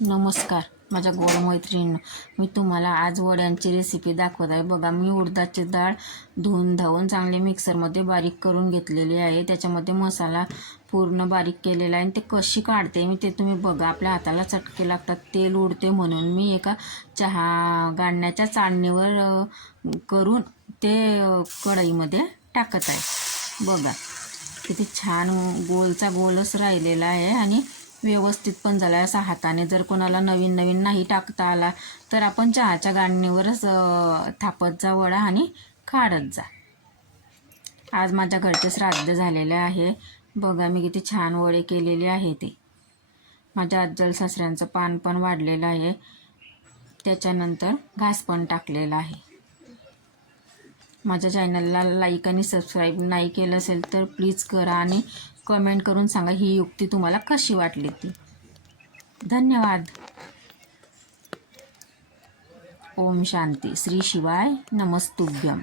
नमस्कार माझ्या गोड मैत्रिणींना मी तुम्हाला आज वड्यांची रेसिपी दाखवत आहे. बघा मी उडदाची डाळ धुवून धावून चांगले मिक्सरमध्ये बारीक करून घेतलेली आहे. त्याच्यामध्ये मसाला पूर्ण बारीक केलेला आहे आणि ते कशी काढते मी ते तुम्ही बघा. आपल्या हाताला चटके लागतात तेल उडते म्हणून मी एका चहा गाळण्याच्या चाळणीवर करून ते कढईमध्ये टाकत आहे. बघा किती छान गोलचा गोलच राहिलेला आहे आणि व्यवस्थित पण झाला आहे असा हाताने जर कोणाला नवीन नवीन नाही टाकता आला तर आपण चहाच्या गाडणीवरच थापत जा वडा आणि काढत जा. आज माझ्या घरचे श्राद्ध झालेले आहे. बघा मी किती छान वडे केलेले आहे ते. माझ्या आज्जल सासऱ्यांचं पान पण वाढलेलं आहे. त्याच्यानंतर घास पण टाकलेला आहे. माझ्या चॅनलला लाईक आणि सबस्क्राईब नाही केलं असेल तर प्लीज करा आणि कमेंट करून सांगा ही युक्ती तुम्हाला कशी वाटली ती. धन्यवाद. ओम शांती. श्री शिवाय नमस्तुभ्यम.